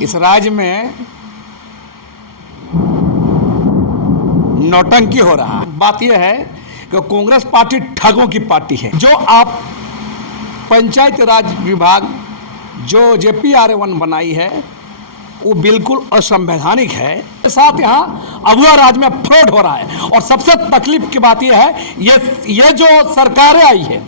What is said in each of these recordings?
इस राज्य में नौटंकी हो रहा है। बात यह है कि कांग्रेस पार्टी ठगों की पार्टी है। जो आप पंचायत राज विभाग जो JPR1 बनाई है वो बिल्कुल असंवैधानिक है। साथ यहाँ अगुआ राज में फ्रॉड हो रहा है। और सबसे तकलीफ की बात यह है, ये जो सरकारें आई है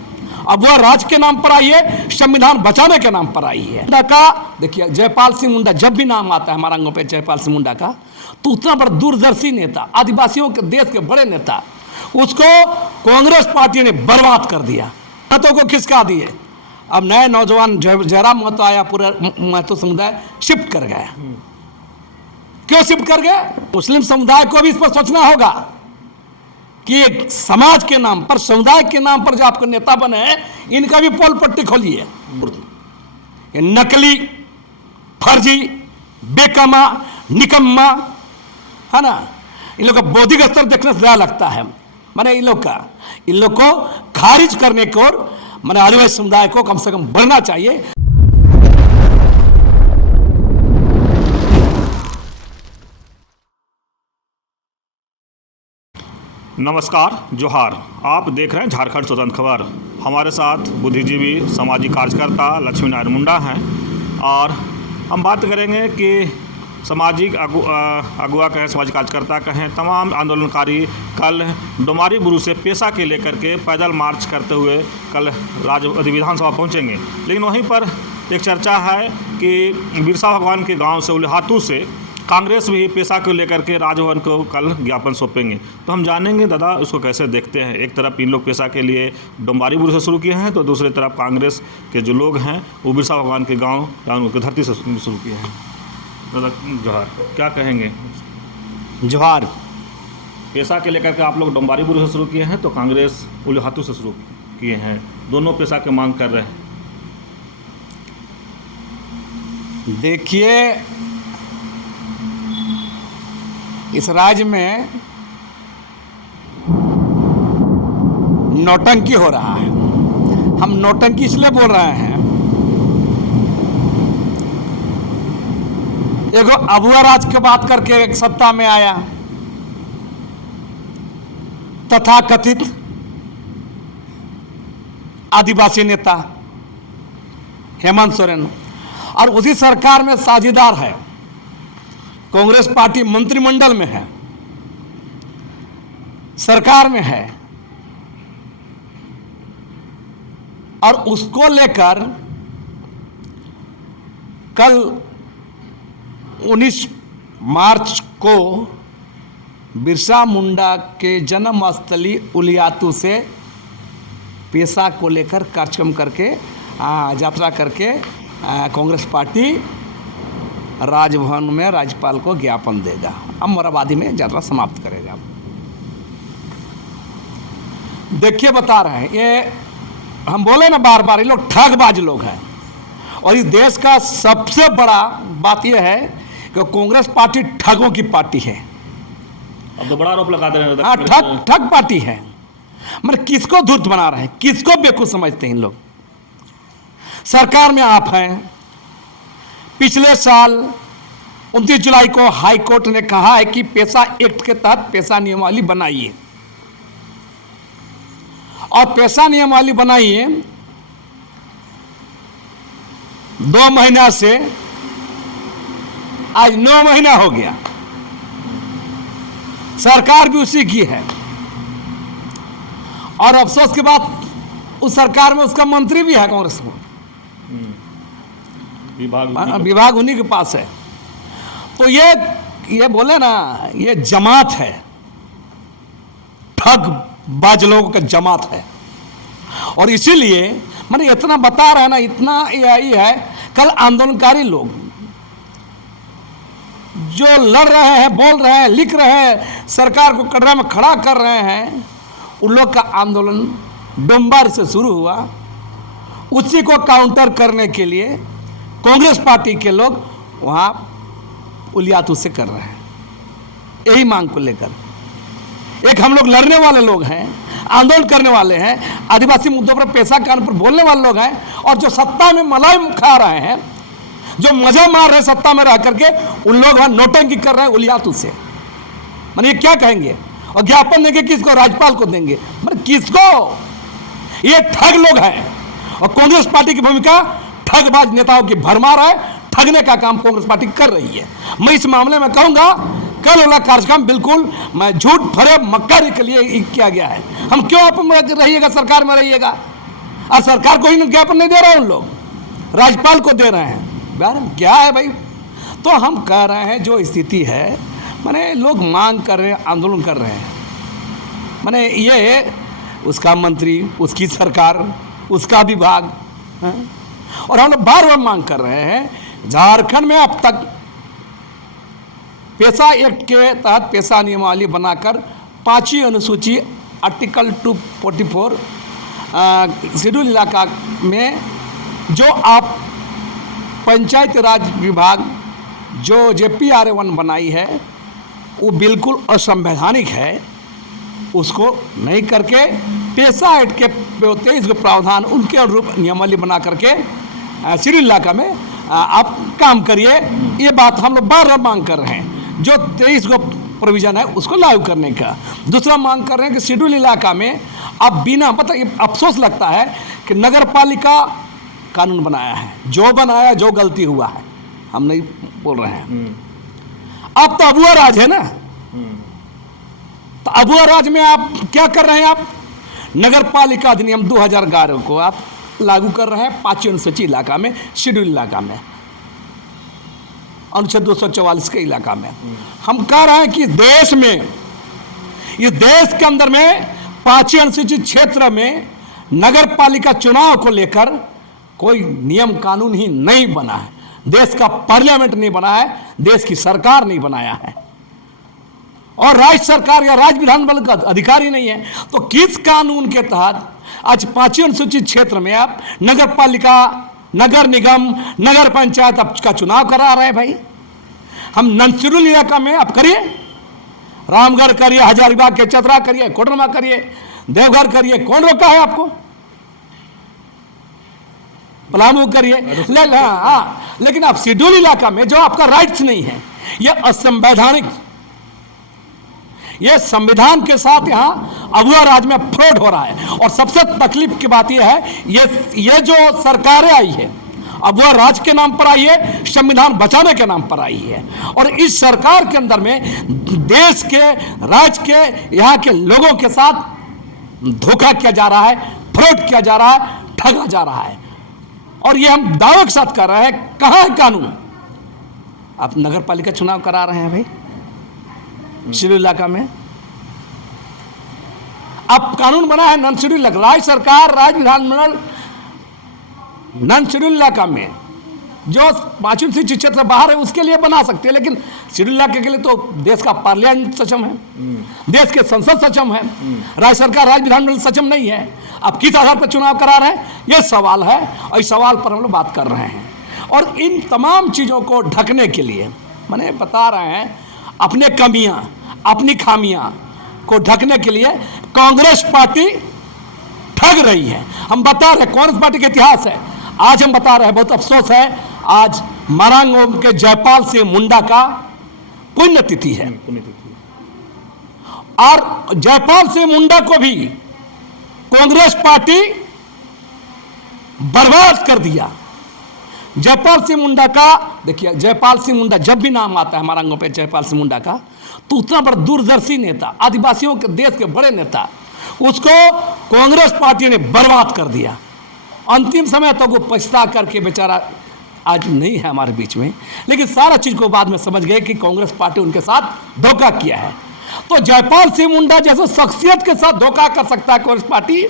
अगुआ राज के नाम पर आई है, संविधान बचाने के नाम पर आई है। मुंडा का देखिए, जयपाल सिंह मुंडा जब भी नाम आता है हमारा अंगों पे जयपाल सिंह मुंडा का, तो उतना बड़ा दूरदर्शी नेता, आदिवासियों के देश के बड़े नेता, उसको कांग्रेस पार्टी ने बर्बाद कर दिया, मतों को खिसका दिए। अब नए नौजवान जयराम महतो आया, पूरा महतो समुदाय शिफ्ट कर गया। क्यों शिफ्ट कर गए? मुस्लिम समुदाय को भी इस पर सोचना होगा कि एक समाज के नाम पर, समुदाय के नाम पर जो आपके नेता बने हैं, इनका भी पोल पट्टी खोलिए। ये नकली, फर्जी, बेकमा, निकम्मा है ना, इन लोग का बौद्धिक स्तर देखने से ज्यादा लगता है। मैंने इन लोग को खारिज करने की ओर मैंने आदिवासी समुदाय को कम से कम बढ़ना चाहिए। नमस्कार, जोहार। आप देख रहे हैं झारखंड स्वतंत्र खबर। हमारे साथ बुद्धिजीवी सामाजिक कार्यकर्ता लक्ष्मी नारायण मुंडा हैं और हम बात करेंगे कि सामाजिक अगुआ कहें, सामाजिक कार्यकर्ता कहें, तमाम आंदोलनकारी कल डोमारी बुरू से पेशा के लेकर के पैदल मार्च करते हुए कल विधानसभा पहुंचेंगे। लेकिन वहीं पर एक चर्चा है कि बिरसा भगवान के गांव से उलिहातू से कांग्रेस भी पेशा को लेकर के राजभवन को कल ज्ञापन सौंपेंगे। तो हम जानेंगे दादा उसको कैसे देखते हैं। एक तरफ इन लोग पेशा के लिए डोम्बारी बुरू से शुरू किए हैं, तो दूसरी तरफ कांग्रेस के जो लोग हैं वो बिरसा भगवान के गांव या उनकी धरती से शुरू किए हैं। दादा जोहार, क्या कहेंगे? जोहार। पेशा के लेकर के आप लोग डोम्बारी बुरू से शुरू किए हैं, तो कांग्रेस उलिहातू से शुरू किए हैं। दोनों पेशा की मांग कर रहे हैं। देखिए, इस राज्य में नौटंकी हो रहा है। हम नौटंकी इसलिए बोल रहे हैं, एगो अगुआ राज की बात करके एक सत्ता में आया, तथाकथित आदिवासी नेता हेमंत सोरेन, और उसी सरकार में साझेदार है कांग्रेस पार्टी, मंत्रिमंडल में है, सरकार में है। और उसको लेकर कल 19 मार्च को बिरसा मुंडा के जन्म स्थली उलियातू से पेशा को लेकर कार्यक्रम करके यात्रा करके कांग्रेस पार्टी राजभवन में राज्यपाल को ज्ञापन देगा। अमरावती में यात्रा समाप्त करेगा। देखिए, बता रहे हैं, ये हम बोले ना बार बार, ये लोग ठगबाज लोग हैं। और इस देश का सबसे बड़ा बात यह है कि कांग्रेस पार्टी ठगों की पार्टी है। अब तो बड़ा आरोप लगाते हैं। हाँ, ठग पार्टी है। मतलब किसको धूर्त बना रहे हैं, किसको बेवकूफ समझते हैं इन लोग। सरकार में आप हैं। पिछले साल 29 जुलाई को हाई कोर्ट ने कहा है कि पेशा एक्ट के तहत पेशा नियमावली बनाइए, और पेशा नियमावली बनाइए। 2 महीना से आज 9 महीना हो गया, सरकार भी उसी की है। और अफसोस के बाद उस सरकार में उसका मंत्री भी है कांग्रेस को, विभाग उन्हीं के पास है। तो ये बोले ना, ये जमात है, ठग बाज लोगों का जमात है। और इसीलिए मैंने इतना बता रहा है ना, इतना यही है। कल आंदोलनकारी लोग जो लड़ रहे हैं, बोल रहे हैं, लिख रहे हैं, सरकार को कटरा में खड़ा कर रहे हैं, उन लोग का आंदोलन डोम्बारी से शुरू हुआ। उसी को काउंटर करने के लिए कांग्रेस पार्टी के लोग वहाँ उलियातू से कर रहे हैं, यही मांग को लेकर। एक हम लोग लड़ने वाले लोग हैं, आंदोलन करने वाले हैं, आदिवासी मुद्दों पर पेशा कानून पर बोलने वाले लोग हैं, और जो सत्ता में मलाई खा रहे हैं, जो मजा मार रहे सत्ता में रह करके, उन लोग वहां नोटंकी कर रहे हैं उलियातू से। मैंने ये क्या कहेंगे? और ज्ञापन देंगे किसको? राज्यपाल को देंगे। मतलब किसको? ये ठग लोग हैं। और कांग्रेस पार्टी की भूमिका ठगबाज नेताओं की भरमार है, ठगने का काम कांग्रेस पार्टी कर रही है। मैं इस मामले में कहूंगा कल वाला कार्यक्रम बिल्कुल मैं झूठ फरेब मक्कारी के लिए किया गया है। हम क्यों आप रहिएगा, सरकार में रहिएगा, और सरकार को ही ज्ञापन नहीं दे रहे हैं, उन लोग राज्यपाल को दे रहे हैं। यार क्या है भाई? तो हम कह रहे हैं जो स्थिति है, माने लोग मांग कर रहे हैं, आंदोलन कर रहे हैं, माने ये उसका मंत्री, उसकी सरकार, उसका विभाग, और हम लोग बार बार मांग कर रहे हैं। झारखंड में अब तक पेशा एक्ट के तहत पेशा नियमावली बनाकर 5वीं अनुसूची आर्टिकल 244 शेड्यूल इलाका में जो आप पंचायत राज विभाग जो JPRA1 बनाई है, वो बिल्कुल असंवैधानिक है। उसको नहीं करके पेशा एक्ट के 23 प्रावधान उनके अनुरूप नियमावली बना करके शेड्यूल इलाका में आप काम करिए। ये बात हम लोग बार बार मांग कर रहे हैं। जो 23 को प्रोविजन है उसको लागू करने का। दूसरा मांग कर रहे हैं कि शेड्यूल इलाका में अब बिना मतलब अफसोस लगता है कि नगर पालिका कानून बनाया है, जो बनाया, जो गलती हुआ है, हम नहीं बोल रहे हैं। अब तो अबुआ राज है ना, तो अबुआ राज में आप क्या कर रहे हैं? आप नगर पालिका अधिनियम 2011 को आप लागू कर रहे हैं 5वीं अनुसूची इलाका में, शेड्यूल इलाका में, अनुच्छेद 244 के इलाका में। हम कह रहे हैं कि देश में, इस देश के अंदर में 5वीं अनुसूचित क्षेत्र में नगर पालिका चुनाव को लेकर कोई नियम कानून ही नहीं बना है। देश का पार्लियामेंट नहीं बना है, देश की सरकार नहीं बनाया है, और राज्य सरकार या राज्य विधानमंडल का अधिकार ही नहीं है। तो किस कानून के तहत आज 5वीं अनुसूचित क्षेत्र में आप नगर पालिका, नगर निगम, नगर पंचायत का चुनाव करा रहे हैं? भाई हम नन शेड्यूल इलाका में आप करिए, रामगढ़ करिए, हजारीबाग के चतरा करिए, कोडरमा करिए, देवघर करिए, कौन रोका है आपको? पलामू करिए, लेकिन आप शेड्यूल इलाका में जो आपका राइट्स नहीं है, यह असंवैधानिक, यह संविधान के साथ यहाँ अबुआ राज में फ्रॉड हो रहा है। और सबसे तकलीफ की बात यह है, ये जो सरकारें आई है, अबुआ राज के नाम पर आई है, संविधान बचाने के नाम पर आई है, और इस सरकार के अंदर में देश के, राज्य के, यहाँ के लोगों के साथ धोखा किया जा रहा है, फ्रॉड किया जा रहा है, ठगा जा रहा है। और ये हम दावे के साथ कर रहे हैं, कहाँ है कानून? आप नगर पालिका चुनाव करा रहे हैं भाई शेड्यूल इलाका में। अब कानून बना है नॉन शेड्यूल इलाका, राज्य सरकार, राज्य विधानमंडल नॉन शेड्यूल इलाका में जो 5वीं अनुसूचित क्षेत्र बाहर है उसके लिए बना सकते हैं, लेकिन शेड्यूल इलाके के लिए तो देश का पार्लियामेंट सक्षम है, देश के संसद सक्षम है, राज्य सरकार, राज्य विधानमंडल सक्षम नहीं है। अब किस आधार पर चुनाव करा रहे हैं, यह सवाल है, और इस सवाल पर हम लोग बात कर रहे हैं। और इन तमाम चीज़ों को ढकने के लिए मैंने बता रहे हैं, अपने कमियां, अपनी खामियां को ढकने के लिए कांग्रेस पार्टी ठग रही है। हम बता रहे, कांग्रेस पार्टी का इतिहास है, आज हम बता रहे हैं, बहुत अफसोस है, आज मरांगोम के जयपाल सिंह मुंडा का पुण्यतिथि है, और जयपाल सिंह मुंडा को भी कांग्रेस पार्टी बर्बाद कर दिया। जयपाल सिंह मुंडा का देखिए, जयपाल सिंह मुंडा जब भी नाम आता है मरांगों पे जयपाल सिंह मुंडा का, तो उतना बड़ा दूरदर्शी नेता, आदिवासियों के देश के बड़े नेता, उसको कांग्रेस पार्टी ने बर्बाद कर दिया। अंतिम समय तक वो पछता करके बेचारा आज नहीं है हमारे बीच में, लेकिन सारा चीज़ को बाद में समझ गए कि कांग्रेस पार्टी उनके साथ धोखा किया है। तो जयपाल सिंह मुंडा जैसे शख्सियत के साथ धोखा कर सकता है कांग्रेस पार्टी,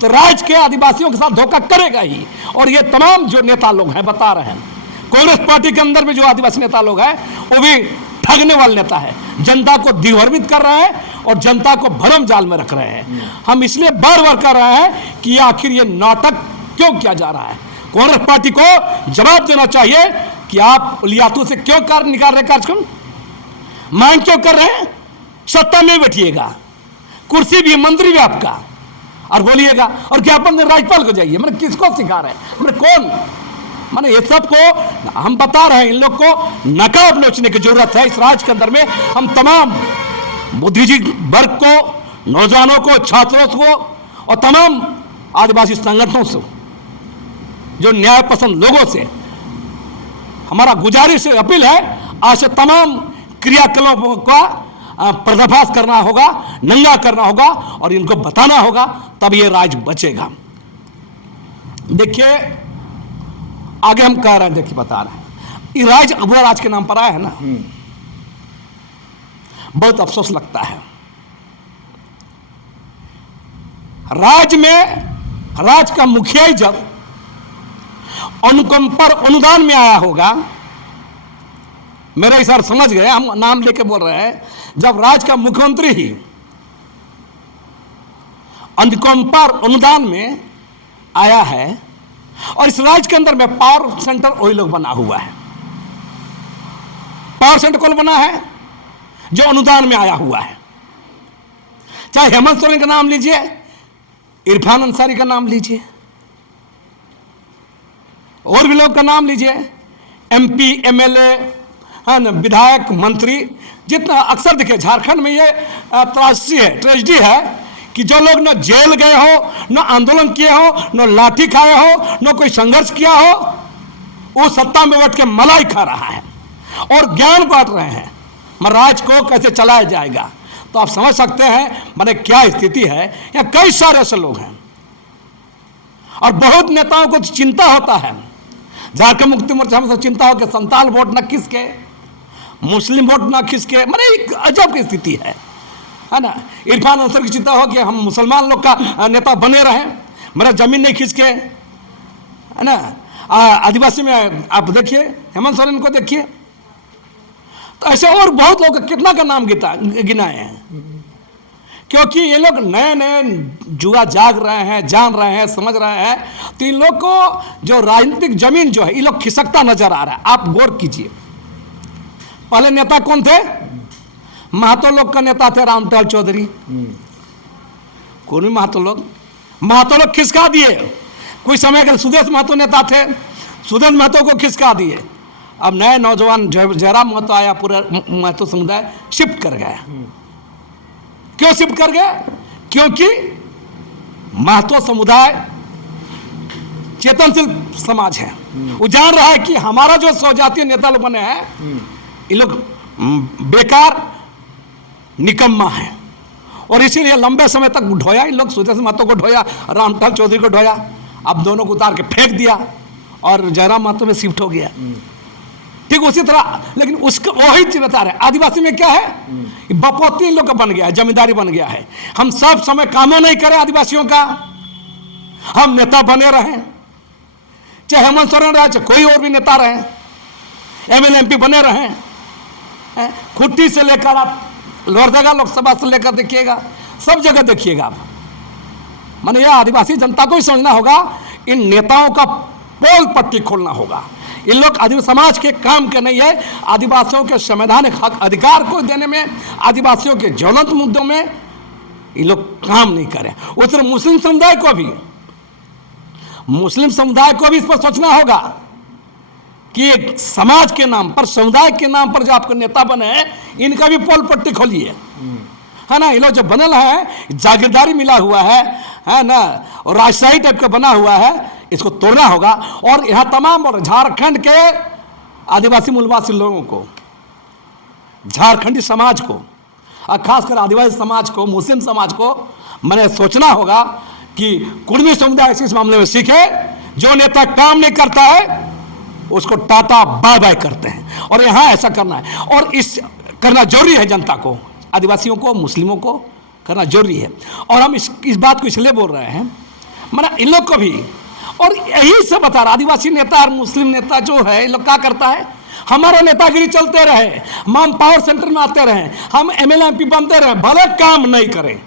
तो राज्य के आदिवासियों के साथ धोखा करेगा ही। और ये तमाम जो नेता लोग हैं, बता रहे हैं, कांग्रेस पार्टी के अंदर में जो आदिवासी नेता लोग हैं, वो भी ठगने वाले नेता है, जनता को दिग्भ्रमित कर रहे हैं और जनता को भरम जाल में रख रहे हैं। हम इसलिए बार बार कर रहे हैं कि आखिर ये नाटक क्यों किया जा रहा है। कांग्रेस पार्टी को जवाब देना चाहिए कि आप उलियातू से क्यों कार्य निकाल रहे, कार्यक्रम मांग क्यों कर रहे हैं? सत्ता में बैठिएगा, कुर्सी भी, मंत्री भी आपका, और बोलिएगा और ज्ञापन राज्यपाल को जाइए। मैंने किसको सिखा रहे हैं? मैंने कौन? माने ये सब को हम बता रहे हैं, इन लोग को नकाब नोचने की जरूरत है। इस राज्य के अंदर में हम तमाम बुद्धिजीवी वर्ग को, नौजवानों को, छात्रों को और तमाम आदिवासी संगठनों से, जो न्याय पसंद लोगों से हमारा गुजारिश है, अपील है, आज से तमाम क्रियाकलापों का पर्दाफाश करना होगा, नंगा करना होगा और इनको बताना होगा, तब ये राज्य बचेगा। देखिए आगे हम कह रहे हैं, देखिए बता रहे हैं, ये राज्य अबुआ राज के नाम पर आया है ना, बहुत अफसोस लगता है। राज्य में राज्य का मुखिया ही जब अनुकंप पर अनुदान में आया होगा, मेरा इशारा समझ गए, हम नाम लेके बोल रहे हैं, जब राज्य का मुख्यमंत्री ही अनुकंप पर अनुदान में आया है और इस राज्य के अंदर में पावर सेंटर वही लोग बना हुआ है। पावर सेंटर कौन बना है? जो अनुदान में आया हुआ है। चाहे हेमंत सोरेन का नाम लीजिए, इरफान अंसारी का नाम लीजिए, और भी लोग का नाम लीजिए, एमपी, एमएलए, है ना, विधायक, मंत्री, जितना अक्सर देखिए झारखंड में ये ट्रेजेडी है कि जो लोग न जेल गए हो, न आंदोलन किए हो, न लाठी खाए हो, न कोई संघर्ष किया हो, वो सत्ता में बैठ के मलाई खा रहा है और ज्ञान बांट रहे हैं महाराज को कैसे चलाया जाएगा। तो आप समझ सकते हैं मैंने क्या स्थिति है। यहाँ कई सारे ऐसे लोग हैं और बहुत नेताओं को चिंता होता है, झारखंड मुक्ति मोर्चा में चिंता हो कि संताल वोट न किसके, मुस्लिम वोट न किसके, मैंने एक अजब की स्थिति है ना। इरफान अंसारी की चिंता हो कि हम मुसलमान लोग का नेता बने रहें, मेरा जमीन नहीं खींच के, है ना। आदिवासी में आप देखिए, हेमंत सोरेन को देखिए, तो ऐसे और बहुत लोग कितना का नाम गिनाए हैं, क्योंकि ये लोग नए नए जुआ जाग रहे हैं, जान रहे हैं, समझ रहे हैं। तो इन लोग को जो राजनीतिक जमीन जो है, ये लोग खिसकता नजर आ रहा है। आप गौर कीजिए, पहले नेता कौन थे? महतो लोग का नेता थे रामटहल चौधरी, कौन भी महतो लोग खिसका दिए। कोई समय के सुदेश महतो नेता थे, सुदेश महतो को खिसका दिए। अब नए नौजवान जयराम महतो आया, पूरा महतो समुदाय शिफ्ट कर गया। क्यों शिफ्ट कर गए? क्योंकि महतो समुदाय चेतनशील समाज है, वो जान रहा है कि हमारा जो स्वजातीय नेता लोग बने हैं, ये लोग बेकार निकम्मा है, और इसीलिए लंबे समय तक ढोया इन लोग, सुदेश महतो को ढोया, रामटहल चौधरी को ढोया। अब दोनों को उतार के फेंक दिया और जयराम महतो में शिफ्ट हो गया। ठीक उसी तरह, लेकिन उसका वही चीज बता रहे, आदिवासी में क्या है, बपौती इन लोग का बन गया है, जमींदारी बन गया है। हम सब समय कामों नहीं करें आदिवासियों का, हम नेता बने रहें, चाहे हेमंत सोरेन रहे, चाहे कोई और भी नेता रहे, एमएलए एमपी बने रहें। खुट्टी से लेकर आप लोहरदगा लोकसभा से लेकर देखिएगा, सब जगह देखिएगा आप। माने यह आदिवासी जनता को ही समझना होगा, इन नेताओं का पोल पट्टी खोलना होगा। इन लोग आदिवासी समाज के काम के नहीं है, आदिवासियों के संवैधानिक हक अधिकार को देने में, आदिवासियों के ज्वलंत मुद्दों में ये लोग काम नहीं करें। उस तरह मुस्लिम समुदाय को भी इस पर सोचना होगा कि एक समाज के नाम पर, समुदाय के नाम पर जो आपके नेता बने हैं, इनका भी पोल पट्टी खोलिए, है ना। ये लोग जो बनल है, जागीरदारी मिला हुआ है ना, और राजशाही टाइप का बना हुआ है, इसको तोड़ना होगा। और यहाँ तमाम और झारखंड के आदिवासी मूलवासी लोगों को, झारखंडी समाज को, और खासकर आदिवासी समाज को, मुस्लिम समाज को मैंने सोचना होगा कि कुर्मी समुदाय इस मामले में सीखे। जो नेता काम नहीं करता है उसको टाटा बाय बाय करते हैं, और यहाँ ऐसा करना है, और इस करना जरूरी है। जनता को, आदिवासियों को, मुस्लिमों को करना जरूरी है। और हम इस बात को इसलिए बोल रहे हैं, माना इन लोग को भी, और यही से बता रहा, आदिवासी नेता और मुस्लिम नेता जो है, ये लोग क्या करता है, हमारा नेतागिरी चलते रहे, हम पावर सेंटर में आते रहे, हम एमएलए एमपी बनते रहे, भले काम नहीं करें,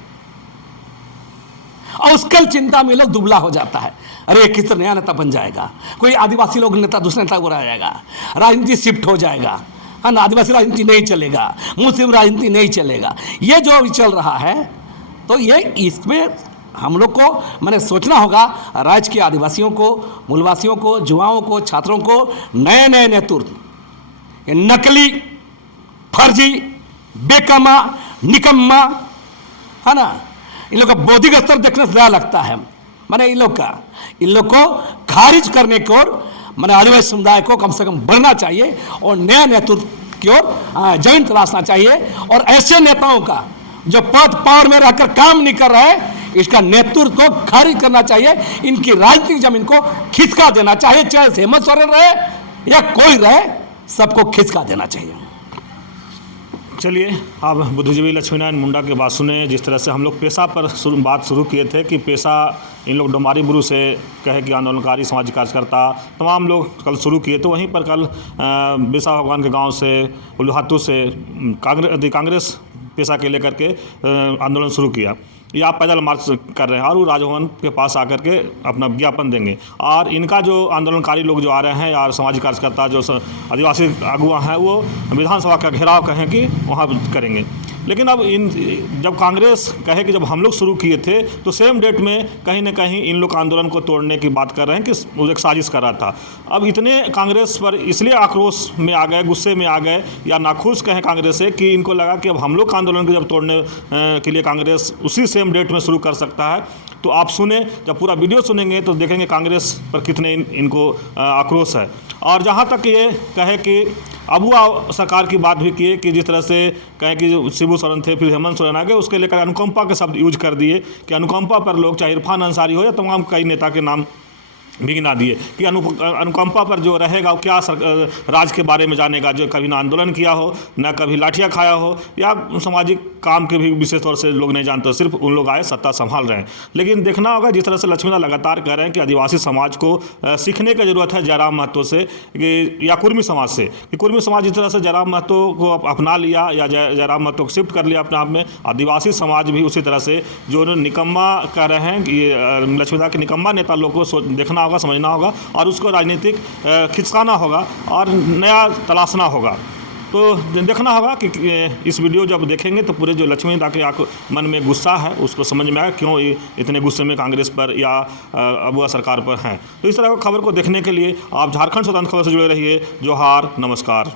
और उसकल चिंता में लोग दुबला हो जाता है। अरे किस नया नेता बन जाएगा, कोई आदिवासी लोग नेता दूसरे नेता को रह जाएगा, राजनीति शिफ्ट हो जाएगा, है ना, आदिवासी राजनीति नहीं चलेगा, मुस्लिम राजनीति नहीं चलेगा। ये जो अभी चल रहा है, तो ये इसमें हम लोग को मैंने सोचना होगा, राज्य के आदिवासियों को, मूलवासियों को, युवाओं को, छात्रों को नए नए नेतृत्व, ये नकली, फर्जी, बेकमा, निकम्मा, है ना, इन लोग का बौद्धिक स्तर देखने से ज़्यादा लगता है। मैंने इन लोग को खारिज करने की ओर मैंने आदिवासी समुदाय को कम से कम बढ़ना चाहिए और नया नेतृत्व की ओर जमीन तलाशना चाहिए। और ऐसे नेताओं का जो पद पावर में रहकर काम नहीं कर रहे, इसका नेतृत्व को खारिज करना चाहिए। इनकी राजनीतिक जमीन को खिसका देना चाहिए, चाहे हेमंत सोरेन रहे या कोई रहे, सबको खिसका देना चाहिए। चलिए, अब बुद्धिजीवी लक्ष्मीनारायण मुंडा की बात सुने। जिस तरह से हम लोग पेशा पर बात शुरू किए थे कि पेशा इन लोग डोमारी बुरु से कहे कि आंदोलनकारी सामाजिक कार्यकर्ता तमाम लोग कल शुरू किए, तो वहीं पर कल बिरसा भगवान के गांव से, उल्हातू से कांग्रेस पेशा के लेकर के आंदोलन शुरू किया। ये आप पैदल मार्च कर रहे हैं और वो राजभवन के पास आकर के अपना विज्ञापन देंगे। और इनका जो आंदोलनकारी लोग जो आ रहे हैं यार, सामाजिक कार्यकर्ता जो आदिवासी अगुआ हैं, वो विधानसभा का घेराव कहें कि वहाँ करेंगे। लेकिन अब जब कांग्रेस कहे कि जब हम लोग शुरू किए थे तो सेम डेट में कहीं ना कहीं इन लोग आंदोलन को तोड़ने की बात कर रहे हैं कि वो एक साजिश कर रहा था। अब इतने कांग्रेस पर इसलिए आक्रोश में आ गए, गुस्से में आ गए या नाखुश कहें कांग्रेस से, कि इनको लगा कि अब हम लोग आंदोलन को जब तोड़ने के लिए कांग्रेस उसी सेम डेट में शुरू कर सकता है। तो आप सुने, जब पूरा वीडियो सुनेंगे तो देखेंगे कांग्रेस पर कितने इनको आक्रोश है। और जहाँ तक ये कहे कि अबुआ सरकार की बात भी किए कि जिस तरह से कहें कि शिबू सोरेन थे, फिर हेमंत सोरेन आ गए, उसके लेकर अनुकंपा के शब्द यूज कर दिए कि अनुकंपा पर लोग, चाहे इरफान अंसारी हो या तमाम कई नेता के नाम भी गिना दिए कि अनुकंपा पर जो रहेगा वो क्या राज के बारे में जानेगा, जो कभी ना आंदोलन किया हो, ना कभी लाठियाँ खाया हो, या सामाजिक काम के भी विशेष तौर से लोग नहीं जानते, सिर्फ उन लोग आए सत्ता संभाल रहे हैं। लेकिन देखना होगा, जिस तरह से लक्ष्मीनारायण लगातार कह रहे हैं कि आदिवासी समाज को सीखने की ज़रूरत है जयराम महतो से, या कुर्मी समाज से, कि कुर्मी समाज जिस तरह से जयराम महतो को अपना लिया या जयराम महतो को शिफ्ट कर लिया अपने आप में, आदिवासी समाज भी उसी तरह से जो निकम्मा कह रहे हैं कि लक्ष्मीनारायण के निकम्मा नेता लोग को देखना होगा, समझना होगा और उसको राजनीतिक खिसकाना होगा और नया तलाशना होगा। तो देखना होगा कि इस वीडियो जब देखेंगे तो पूरे जो लक्ष्मीनारायण के मन में गुस्सा है उसको समझ में आएगा क्यों इतने गुस्से में कांग्रेस पर या अबुआ सरकार पर हैं। तो इस तरह की खबर को देखने के लिए आप झारखंड स्वतंत्र खबर से जुड़े रहिए। जोहार, नमस्कार।